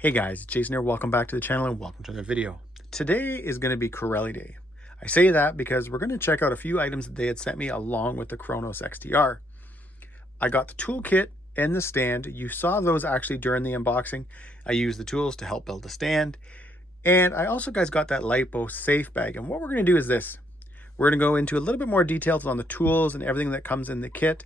Hey guys, Jason here. Welcome back to the channel and welcome to another video. Today is going to be Corelli Day. I say that because we're going to check out a few items that they had sent me along with the Kronos XTR. I got the toolkit and the stand. You saw those actually during the unboxing. I used the tools to help build the stand. And I also, guys, got that lipo safe bag. And what we're going to do is this. We're going to go into a little bit more details on the tools and everything that comes in the kit.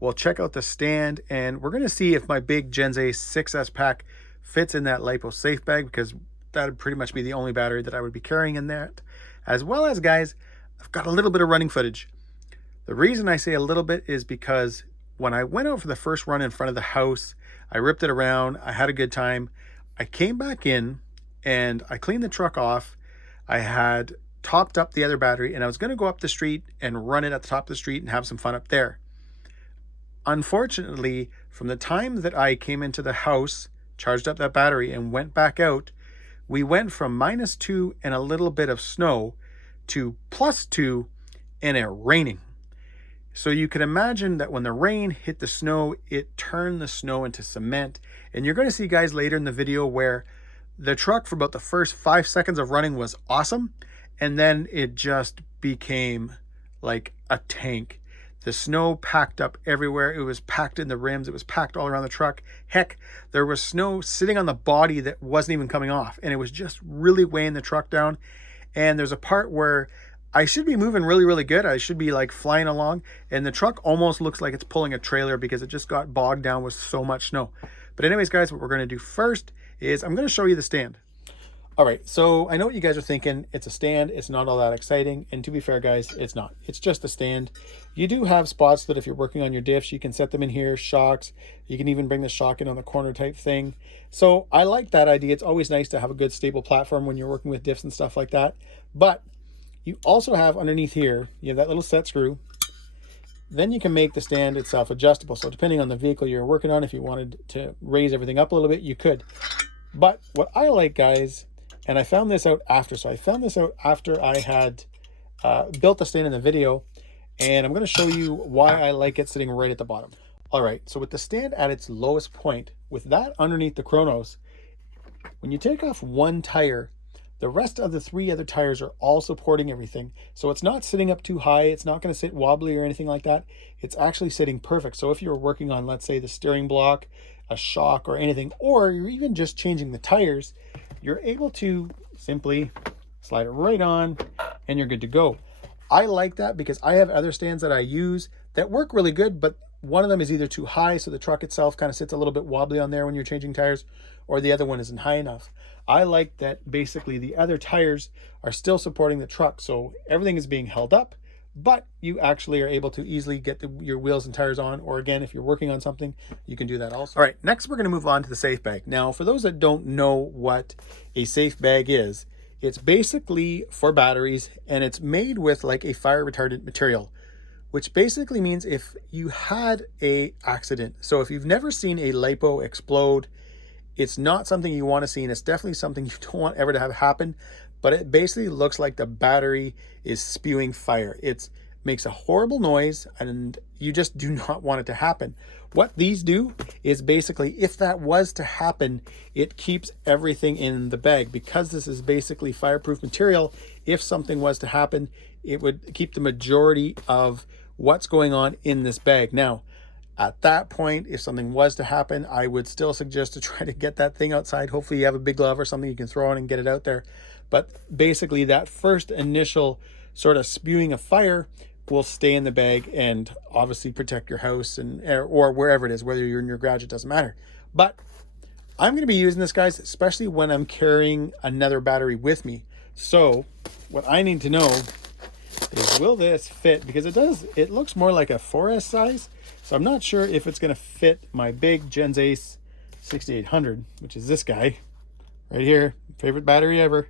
We'll check out the stand and we're going to see if my big Genze 6S pack fits in that lipo safe bag, because that would pretty much be the only battery that I would be carrying in that. As well as, guys, I've got a little bit of running footage. The reason I say a little bit is because when I went out for the first run in front of the house, I ripped it around, I had a good time. I came back in and I cleaned the truck off. I had topped up the other battery and I was going to go up the street and run it at the top of the street and have some fun up there. Unfortunately, from the time that I came into the house, charged up that battery and went back out, we went from -2 and a little bit of snow to +2 and it raining. So you can imagine that when the rain hit the snow, it turned the snow into cement. And you're going to see, guys, later in the video where the truck for about the first 5 seconds of running was awesome. And then it just became like a tank. The snow packed up everywhere. It was packed in the rims. It was packed all around the truck. Heck, there was snow sitting on the body that wasn't even coming off. And it was just really weighing the truck down. And there's a part where I should be moving really, really good. I should be like flying along. And the truck almost looks like it's pulling a trailer because it just got bogged down with so much snow. But anyways, guys, what we're going to do first is I'm going to show you the stand. All right, so I know what you guys are thinking. It's a stand. It's not all that exciting. And to be fair, guys, it's not. It's just a stand. You do have spots that if you're working on your diffs, you can set them in here, shocks. You can even bring the shock in on the corner type thing. So I like that idea. It's always nice to have a good stable platform when you're working with diffs and stuff like that. But you also have underneath here, you have that little set screw. Then you can make the stand itself adjustable. So depending on the vehicle you're working on, if you wanted to raise everything up a little bit, you could. But what I like, guys, and I found this out after. So I found this out after I had built the stand in the video. And I'm going to show you why I like it sitting right at the bottom. All right, so with the stand at its lowest point, with that underneath the Kronos, when you take off one tire, the rest of the 3 other tires are all supporting everything. So it's not sitting up too high. It's not going to sit wobbly or anything like that. It's actually sitting perfect. So if you're working on, let's say, the steering block, a shock or anything, or you're even just changing the tires, you're able to simply slide it right on and you're good to go. I like that because I have other stands that I use that work really good, but one of them is either too high, so the truck itself kind of sits a little bit wobbly on there when you're changing tires, or the other one isn't high enough. I like that basically the other tires are still supporting the truck, so everything is being held up, but you actually are able to easily get your wheels and tires on, or again, if you're working on something, you can do that also. All right, next we're going to move on to the safe bag. Now, for those that don't know what a safe bag is, it's basically for batteries and it's made with like a fire retardant material, which basically means if you had a accident. So if you've never seen a lipo explode, it's not something you want to see, and it's definitely something you don't want ever to have happen, but it basically looks like the battery is spewing fire. It makes a horrible noise and you just do not want it to happen. What these do is basically, if that was to happen, it keeps everything in the bag. Because this is basically fireproof material, if something was to happen, it would keep the majority of what's going on in this bag. Now, at that point, if something was to happen, I would still suggest to try to get that thing outside. Hopefully you have a big glove or something you can throw on and get it out there. But basically that first initial sort of spewing of fire will stay in the bag and obviously protect your house and or wherever it is, whether you're in your garage, it doesn't matter. But I'm going to be using this, guys, especially when I'm carrying another battery with me. So what I need to know is, will this fit? Because it looks more like a 4S size. So I'm not sure if it's going to fit my big Genze 6800, which is this guy right here. Favorite battery ever.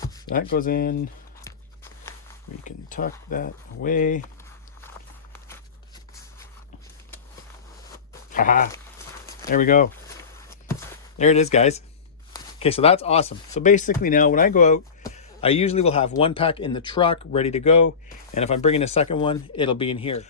So that goes in. We can tuck that away. Haha. There we go. There it is, guys. Okay, so that's awesome. So basically now when I go out, I usually will have one pack in the truck ready to go. And if I'm bringing a second one, it'll be in here.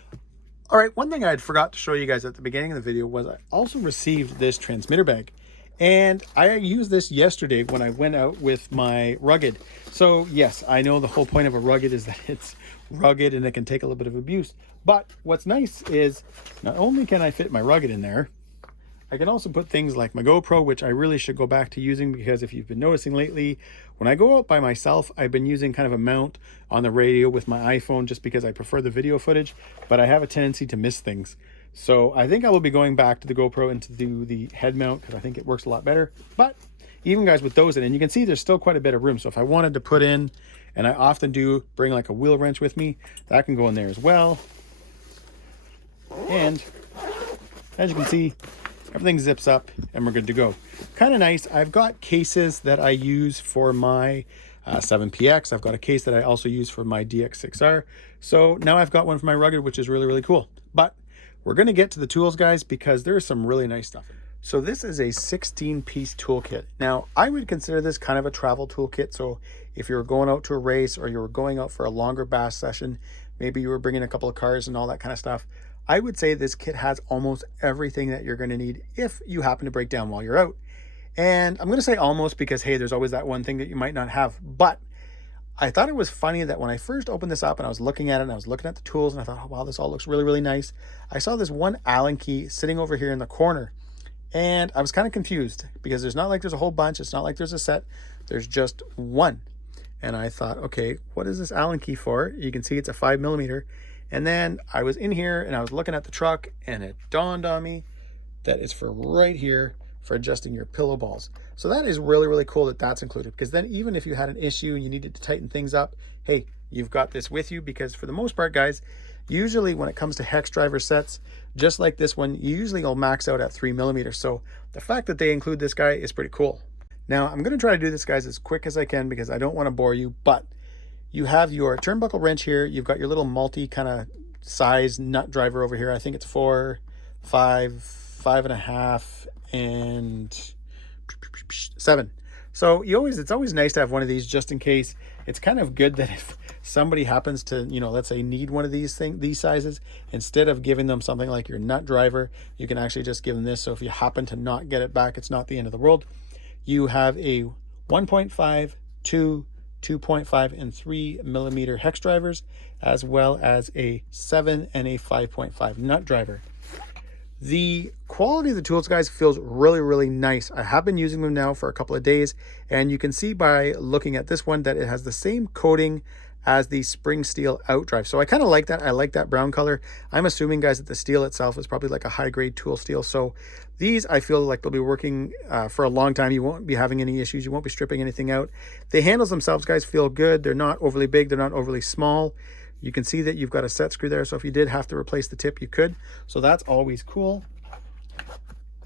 All right, one thing I had forgot to show you guys at the beginning of the video was I also received this transmitter bag. And I used this yesterday when I went out with my rugged. So yes, I know the whole point of a rugged is that it's rugged and it can take a little bit of abuse. But what's nice is not only can I fit my rugged in there, I can also put things like my GoPro, which I really should go back to using, because if you've been noticing lately, when I go out by myself, I've been using kind of a mount on the radio with my iPhone just because I prefer the video footage, but I have a tendency to miss things. So I think I will be going back to the GoPro and to do the head mount because I think it works a lot better. But even guys with those in, and you can see there's still quite a bit of room. So if I wanted to put in, and I often do bring like a wheel wrench with me, that can go in there as well. And as you can see, everything zips up and we're good to go. Kind of nice. I've got cases that I use for my 7PX. I've got a case that I also use for my DX6R. So now I've got one for my rugged, which is really, really cool. But we're going to get to the tools, guys, because there's some really nice stuff. So this is a 16-piece toolkit. Now, I would consider this kind of a travel toolkit. So if you're going out to a race or you're going out for a longer bass session, maybe you were bringing a couple of cars and all that kind of stuff, I would say this kit has almost everything that you're going to need if you happen to break down while you're out. And I'm going to say almost because, hey, there's always that one thing that you might not have. But I thought it was funny that when I first opened this up and I was looking at it and I was looking at the tools and I thought, oh, wow, this all looks really, really nice. I saw this one Allen key sitting over here in the corner and I was kind of confused because there's not like there's a whole bunch. It's not like there's a set. There's just one. And I thought, okay, what is this Allen key for? You can see it's a 5mm. And then I was in here and I was looking at the truck and it dawned on me that it's for right here for adjusting your pillow balls. So that is really, really cool that that's included, because then even if you had an issue and you needed to tighten things up, hey, you've got this with you, because for the most part, guys, usually when it comes to hex driver sets, just like this one, you usually will max out at 3mm. So the fact that they include this guy is pretty cool. Now I'm going to try to do this, guys, as quick as I can because I don't want to bore you, but you have your turnbuckle wrench here. You've got your little multi kind of size nut driver over here. I think it's 4, 5, 5.5, and 7. So it's always nice to have one of these just in case. It's kind of good that if somebody happens to, let's say need one of these sizes, instead of giving them something like your nut driver, you can actually just give them this. So if you happen to not get it back, it's not the end of the world. You have a 1.5, 2, 2.5 and 3mm hex drivers, as well as a 7 and a 5.5 nut driver. The quality of the tools, guys, feels really, really nice. I have been using them now for a couple of days, and you can see by looking at this one that it has the same coating as the spring steel outdrive. So I kind of like that. I like that brown color. I'm assuming, guys, that the steel itself is probably like a high grade tool steel. So these, I feel like they'll be working for a long time. You won't be having any issues. You won't be stripping anything out. The handles themselves, guys, feel good. They're not overly big. They're not overly small. You can see that you've got a set screw there. So if you did have to replace the tip, you could. So that's always cool.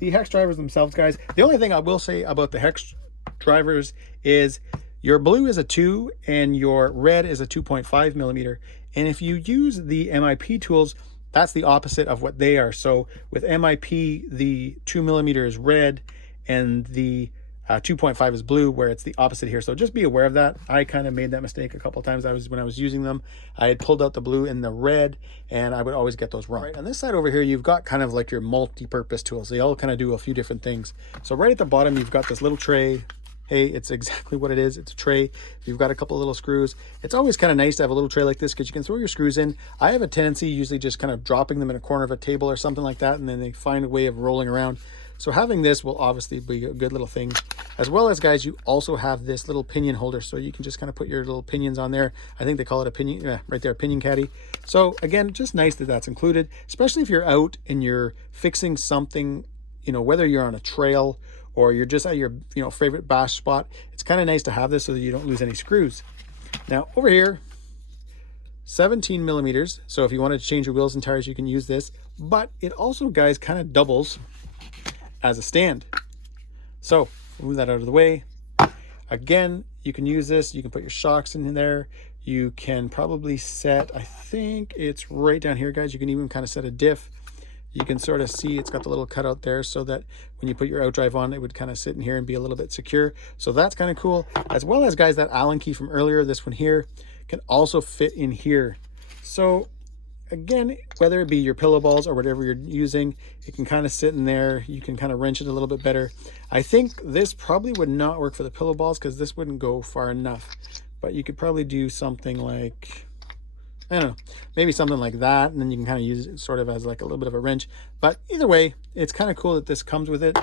The hex drivers themselves, guys, the only thing I will say about the hex drivers is your blue is a 2 and your red is a 2.5mm. And if you use the MIP tools, that's the opposite of what they are. So with MIP, the 2mm is red and the 2.5 is blue, where it's the opposite here. So just be aware of that. I kind of made that mistake a couple of times. When I was using them, I had pulled out the blue and the red, and I would always get those wrong. Right, on this side over here, you've got kind of like your multi-purpose tools. They all kind of do a few different things. So right at the bottom, you've got this little tray. Hey, it's exactly what it is. It's a tray. You've got a couple of little screws. It's always kind of nice to have a little tray like this because you can throw your screws in. I have a tendency usually just kind of dropping them in a corner of a table or something like that, and then they find a way of rolling around. So having this will obviously be a good little thing. As well as, guys, you also have this little pinion holder, so you can just kind of put your little pinions on there. I think they call it a pinion, right there, pinion caddy. So again, just nice that that's included, especially if you're out and you're fixing something, whether you're on a trail or you're just at your favorite bash spot. It's kind of nice to have this so that you don't lose any screws. Now over here, 17mm. So if you wanted to change your wheels and tires, you can use this. But it also, guys, kind of doubles as a stand. So move that out of the way. Again, you can use this. You can put your shocks in there. You can probably set, I think it's right down here, guys. You can even kind of set a diff. You can sort of see it's got the little cutout there so that when you put your outdrive on, it would kind of sit in here and be a little bit secure. So that's kind of cool. As well as, guys, that Allen key from earlier, this one here, can also fit in here. So again, whether it be your pillow balls or whatever you're using, it can kind of sit in there. You can kind of wrench it a little bit better. I think this probably would not work for the pillow balls because this wouldn't go far enough. But you could probably do something like, I don't know, maybe something like that, and then you can kind of use it sort of as like a little bit of a wrench. But either way, it's kind of cool that this comes with it.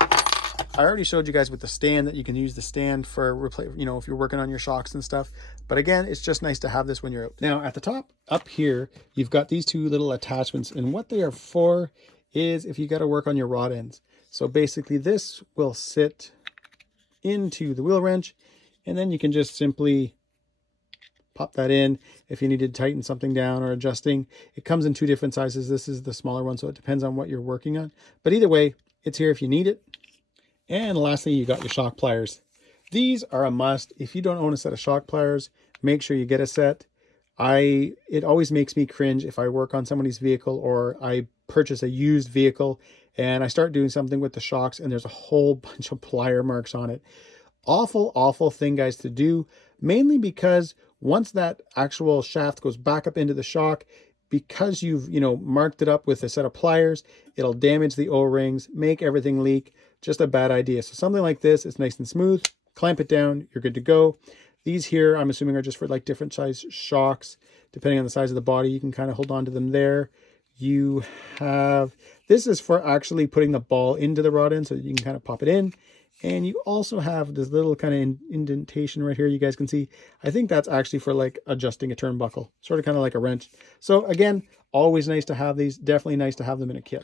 I already showed you guys with the stand that you can use the stand for, you know, if you're working on your shocks and stuff. But again, it's just nice to have this when you're out. Now at the top up here, you've got these two little attachments, and what they are for is if you got to work on your rod ends. So basically this will sit into the wheel wrench, and then you can just simply pop that in if you need to tighten something down or adjusting. It comes in two different sizes. This is the smaller one, so it depends on what you're working on. But either way, it's here if you need it. And lastly, you got your shock pliers. These are a must. If you don't own a set of shock pliers, make sure you get a set. It always makes me cringe if I work on somebody's vehicle or I purchase a used vehicle and I start doing something with the shocks and there's a whole bunch of plier marks on it. Awful, awful thing, guys, to do, mainly because once that actual shaft goes back up into the shock, because you've, you know, marked it up with a set of pliers, it'll damage the O-rings, make everything leak. Just a bad idea. So something like this, it's nice and smooth. Clamp it down, you're good to go. These here, I'm assuming, are just for like different size shocks. Depending on the size of the body, you can kind of hold on to them there. You have, this is for actually putting the ball into the rod end so that you can kind of pop it in. And you also have this little kind of indentation right here you guys can see. I think that's actually for like adjusting a turnbuckle, sort of kind of like a wrench. So again, always nice to have these. Definitely nice to have them in a kit.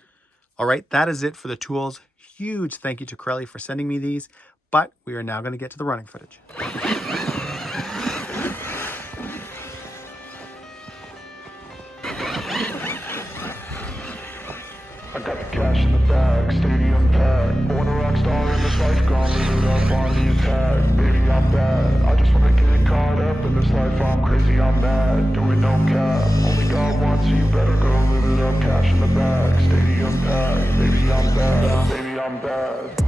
All right, that is it for the tools. Huge thank you to Corelli for sending me these, but we are now going to get to the running footage. I got the cash in the bag, stadium packed. Born a rock star in this life, gone live it up on the attack. Baby, I'm bad. I just wanna get caught up in this life. I'm crazy, I'm mad. Doing no cap. Only God wants you, better go live it up. Cash in the bag, stadium packed. Baby, I'm bad. Yeah. Baby, I'm bad.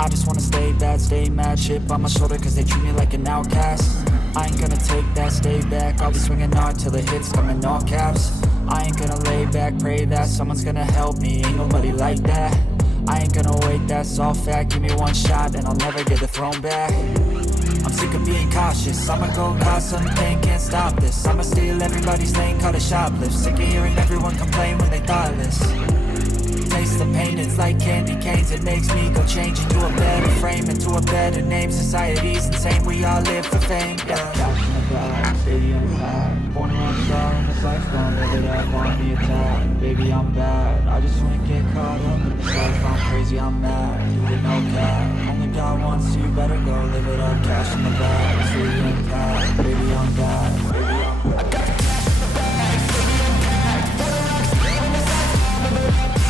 I just wanna stay bad, stay mad. Chip on my shoulder cause they treat me like an outcast. I ain't gonna take that, stay back. I'll be swinging hard till the hits come in all caps. I ain't gonna lay back, pray that someone's gonna help me. Ain't nobody like that. I ain't gonna wait, that's all fact. Give me one shot and I'll never get the throne back. I'm sick of being cautious. I'ma go cause something, can't stop this. I'ma steal everybody's lane, call it shoplift. Sick of hearing everyone complain when they thoughtless. Taste the pain, it's like candy canes. It makes me go change into a better frame, into a better name. Society's insane, we all live for fame. Yeah. Cash in the bag, stadium packed. Born a rock star in this life, gonna live it up on the attack. Baby, I'm bad. I just wanna get caught up in this life. I'm crazy, I'm mad. Doing no cap. Only God wants you, better go live it up. Cash in the bag, stadium packed. Baby, I'm bad. Baby, I'm bad. I got the cash in the bag, stadium packed. Born a rock star in this life, gonna live it up.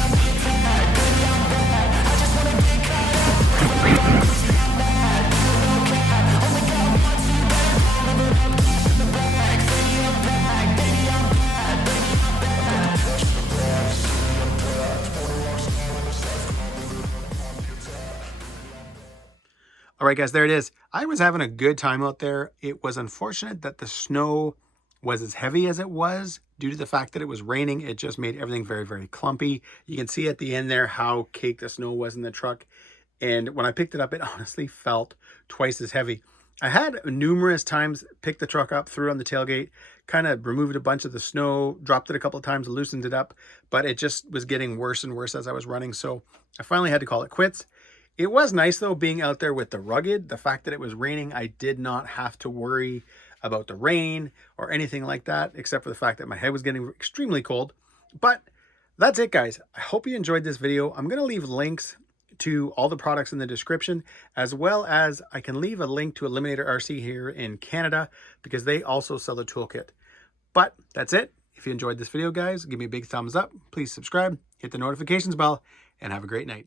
All right, guys, there it is. I was having a good time out there. It was unfortunate that the snow was as heavy as it was due to the fact that it was raining. It just made everything very, very clumpy. You can see at the end there how caked the snow was in the truck. And when I picked it up, it honestly felt twice as heavy. I had numerous times picked the truck up, threw it on the tailgate, kind of removed a bunch of the snow, dropped it a couple of times, loosened it up, but it just was getting worse and worse as I was running. So I finally had to call it quits. It was nice, though, being out there with the rugged. The fact that it was raining, I did not have to worry about the rain or anything like that, except for the fact that my head was getting extremely cold. But that's it, guys. I hope you enjoyed this video. I'm going to leave links to all the products in the description, as well as I can leave a link to Eliminator RC here in Canada because they also sell the toolkit. But that's it. If you enjoyed this video, guys, give me a big thumbs up. Please subscribe, hit the notifications bell, and have a great night.